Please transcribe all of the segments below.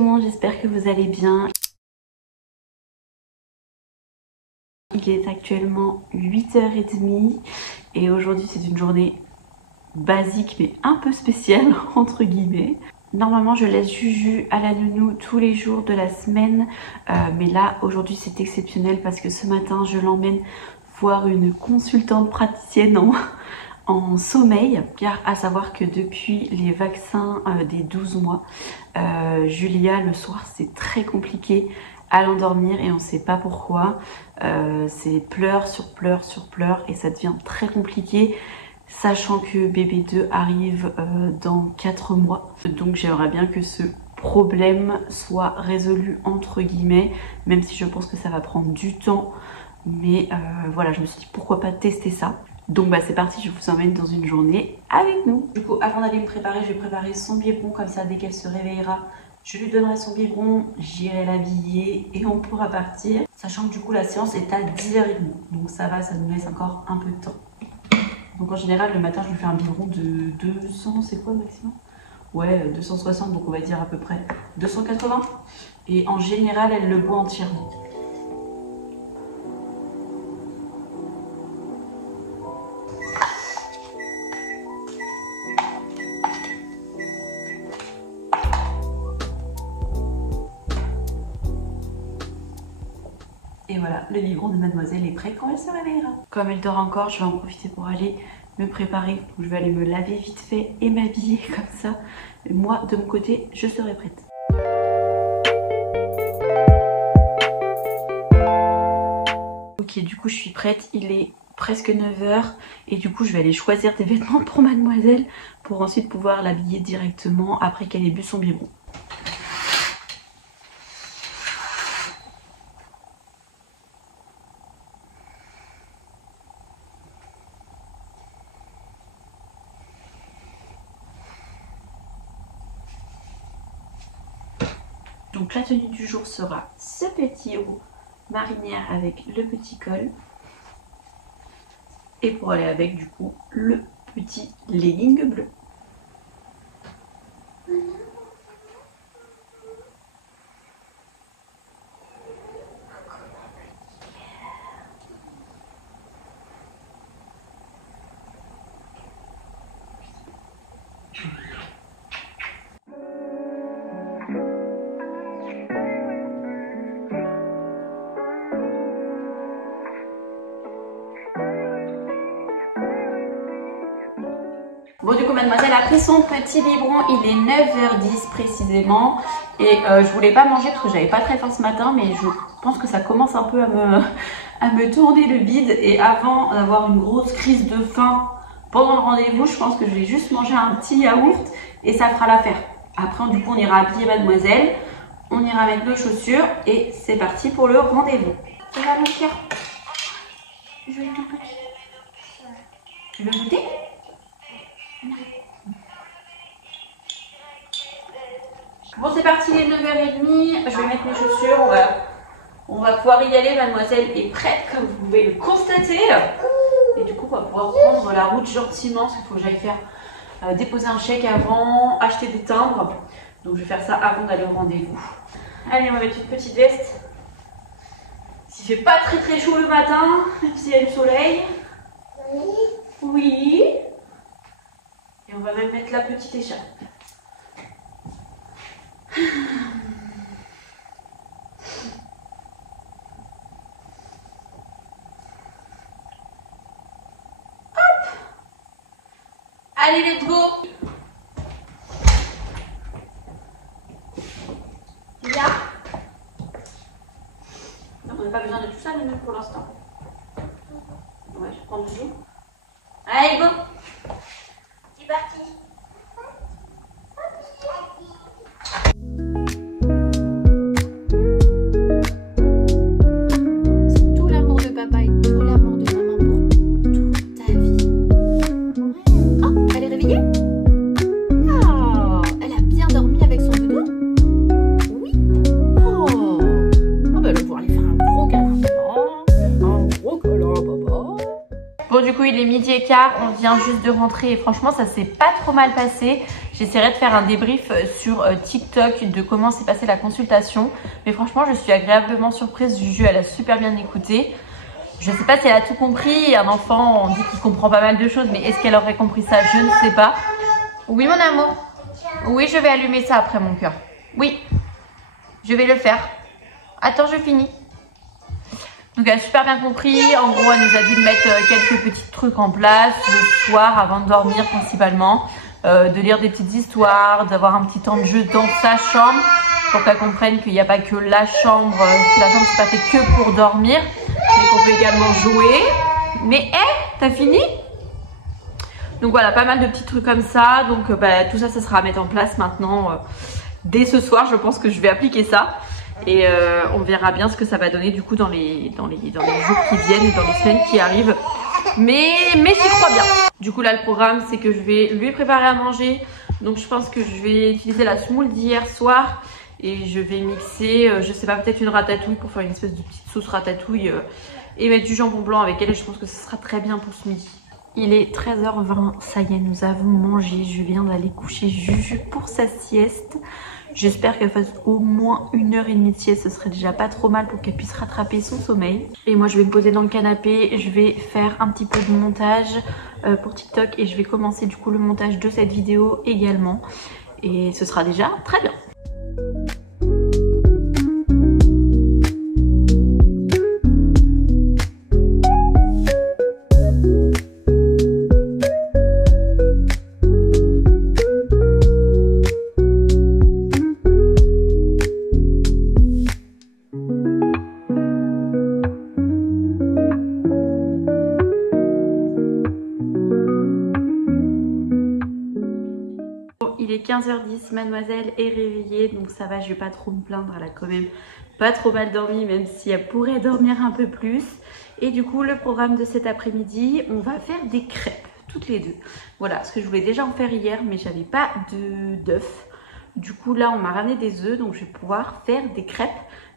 tout le monde, j'espère que vous allez bien. Il est actuellement 8h30 et aujourd'hui c'est une journée basique mais un peu spéciale entre guillemets. Normalement je laisse Juju à la nounou tous les jours de la semaine, mais là aujourd'hui c'est exceptionnel parce que ce matin je l'emmène voir une consultante praticienne en sommeil, car à savoir que depuis les vaccins des 12 mois, Julia le soir c'est très compliqué à l'endormir et on ne sait pas pourquoi. C'est pleurs sur pleurs sur pleurs et ça devient très compliqué, sachant que bébé 2 arrive dans 4 mois. Donc j'aimerais bien que ce problème soit résolu entre guillemets, même si je pense que ça va prendre du temps. Mais voilà, je me suis dit pourquoi pas tester ça. Donc bah c'est parti, je vous emmène dans une journée avec nous. Du coup, avant d'aller me préparer, je vais préparer son biberon, comme ça dès qu'elle se réveillera, je lui donnerai son biberon, j'irai l'habiller et on pourra partir. Sachant que du coup la séance est à 10h30, donc ça va, ça nous laisse encore un peu de temps. Donc en général le matin je lui fais un biberon de 200, c'est quoi le maximum? Ouais, 260, donc on va dire à peu près 280. Et en général elle le boit entièrement. Et voilà, le biberon de mademoiselle est prêt quand elle se réveillera. Comme elle dort encore, je vais en profiter pour aller me préparer. Donc je vais aller me laver vite fait et m'habiller comme ça. Et moi, de mon côté, je serai prête. Ok, du coup, je suis prête. Il est presque 9h. Et du coup, je vais aller choisir des vêtements pour mademoiselle pour ensuite pouvoir l'habiller directement après qu'elle ait bu son biberon. Donc la tenue du jour sera ce petit haut marinière avec le petit col. Et pour aller avec du coup le petit legging bleu. Bon du coup mademoiselle a pris son petit biberon, il est 9h10 précisément et je voulais pas manger parce que j'avais pas très faim ce matin, mais je pense que ça commence un peu à me tourner le bide et avant d'avoir une grosse crise de faim pendant le rendez-vous, je pense que je vais juste manger un petit yaourt et ça fera l'affaire. Après du coup on ira habiller mademoiselle, on ira mettre nos chaussures et c'est parti pour le rendez-vous. Ça va mon cœur? Je vais tout petit. Tu veux goûter? Bon c'est parti, il est 9h30, je vais mettre mes chaussures, on va pouvoir y aller, mademoiselle est prête comme vous pouvez le constater. Et du coup on va pouvoir prendre la route gentiment parce qu'il faut que j'aille faire déposer un chèque avant, acheter des timbres. Donc je vais faire ça avant d'aller au rendez-vous. Allez, on va mettre une petite veste. S'il fait pas très chaud le matin, même s'il y a du soleil. Oui. Et on va même mettre la petite écharpe. Hop. Allez, let's go. Là. Donc on n'a pas besoin de tout ça, nous, pour l'instant. Ouais, je prends du jour. Allez, go. C'est parti. C'est tout l'amour de papa et tout l'amour de maman pour toute ta vie. Oh, elle est réveillée? Oh, elle a bien dormi avec son doudou? Oui. Oh, oh bah, elle va pouvoir aller faire un gros câlin. Un gros câlin, papa. Bon du coup il est 12h15, on vient juste de rentrer et franchement ça s'est pas trop mal passé. J'essaierai de faire un débrief sur TikTok de comment s'est passée la consultation. Mais franchement, je suis agréablement surprise. Juju, elle a super bien écouté. Je ne sais pas si elle a tout compris. Un enfant, on dit qu'il comprend pas mal de choses, mais est-ce qu'elle aurait compris ça? Je ne sais pas. Oui, mon amour. Oui, je vais allumer ça après, mon cœur. Oui, je vais le faire. Attends, je finis. Donc, elle a super bien compris. En gros, elle nous a dit de mettre quelques petits trucs en place le soir avant de dormir principalement. De lire des petites histoires, d'avoir un petit temps de jeu dans sa chambre pour qu'elle comprenne qu'il n'y a pas que la chambre, que la chambre c'est pas fait que pour dormir, mais qu'on peut également jouer. Mais t'as fini? Donc voilà, pas mal de petits trucs comme ça. Donc tout ça, ça sera à mettre en place maintenant. Dès ce soir, je pense que je vais appliquer ça. Et on verra bien ce que ça va donner du coup dans les jours qui viennent et dans les semaines qui arrivent. Mais j'y crois bien. Du coup là le programme c'est que je vais lui préparer à manger. Donc je pense que je vais utiliser la semoule d'hier soir. Et je vais mixer, je sais pas, peut-être une ratatouille pour faire une espèce de petite sauce ratatouille. Et mettre du jambon blanc avec elle. Et je pense que ce sera très bien pour ce midi. Il est 13h20, ça y est, nous avons mangé. Je viens d'aller coucher Juju pour sa sieste. J'espère qu'elle fasse au moins 1h30 de sieste, ce serait déjà pas trop mal pour qu'elle puisse rattraper son sommeil. Et moi je vais me poser dans le canapé, je vais faire un petit peu de montage pour TikTok et je vais commencer du coup le montage de cette vidéo également. Et ce sera déjà très bien. Il est 15h10, mademoiselle est réveillée, donc ça va, je vais pas trop me plaindre, elle a quand même pas trop mal dormi, même si elle pourrait dormir un peu plus. Et du coup, le programme de cet après-midi, on va faire des crêpes, toutes les deux. Voilà, parce que je voulais déjà en faire hier, mais j'avais pas d'œufs. Du coup, là, on m'a ramené des œufs, donc je vais pouvoir faire des crêpes.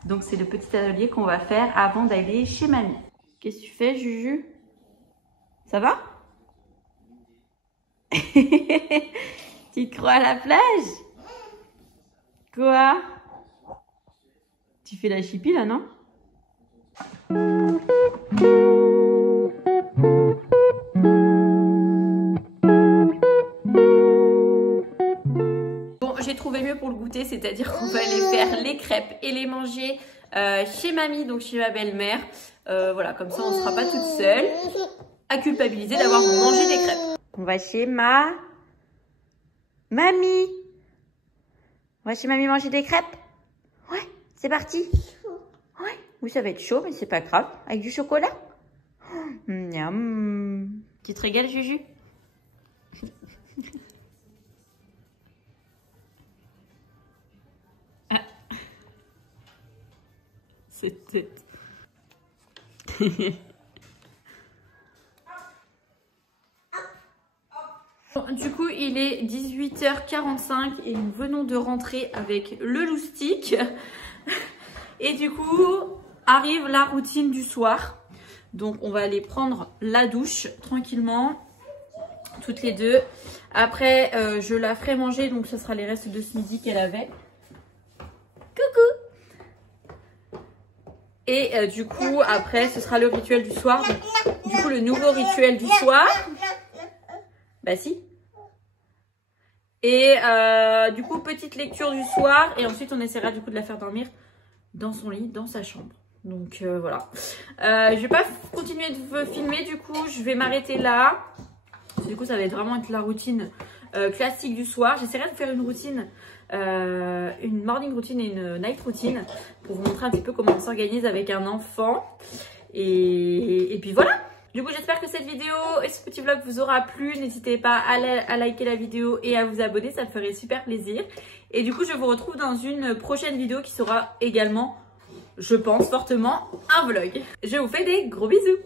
Donc, c'est le petit atelier qu'on va faire avant d'aller chez mamie. Qu'est-ce que tu fais, Juju? Ça va? Tu te crois à la plage? Quoi? Tu fais la chipie là, non? Bon, j'ai trouvé mieux pour le goûter, c'est-à-dire qu'on va aller faire les crêpes et les manger chez mamie, donc chez ma belle-mère. Voilà, comme ça on ne sera pas toute seule à culpabiliser d'avoir mangé des crêpes. On va chez mamie. On va chez mamie manger des crêpes? Ouais, c'est parti. Ouais, oui, ça va être chaud, mais c'est pas grave. Avec du chocolat? Miam. Tu te régales, Juju? Ah. Cette tête. Bon, du coup, il est 18h45 et nous venons de rentrer avec le loustic. Et du coup, arrive la routine du soir. Donc, on va aller prendre la douche tranquillement, toutes les deux. Après, je la ferai manger, donc ce sera les restes de ce midi qu'elle avait. Coucou! Et du coup, après, ce sera le rituel du soir. Du coup, le nouveau rituel du soir... Bah si. Et du coup, petite lecture du soir. Et ensuite, on essaiera du coup de la faire dormir dans son lit, dans sa chambre. Donc voilà. Je vais pas continuer de filmer. Du coup, je vais m'arrêter là. Du coup, ça va être vraiment la routine classique du soir. J'essaierai de faire une routine, une morning routine et une night routine pour vous montrer un petit peu comment on s'organise avec un enfant. Et puis voilà. Du coup, j'espère que cette vidéo et ce petit vlog vous aura plu. N'hésitez pas à liker la vidéo et à vous abonner, ça me ferait super plaisir. Et du coup, je vous retrouve dans une prochaine vidéo qui sera également, je pense fortement, un vlog. Je vous fais des gros bisous.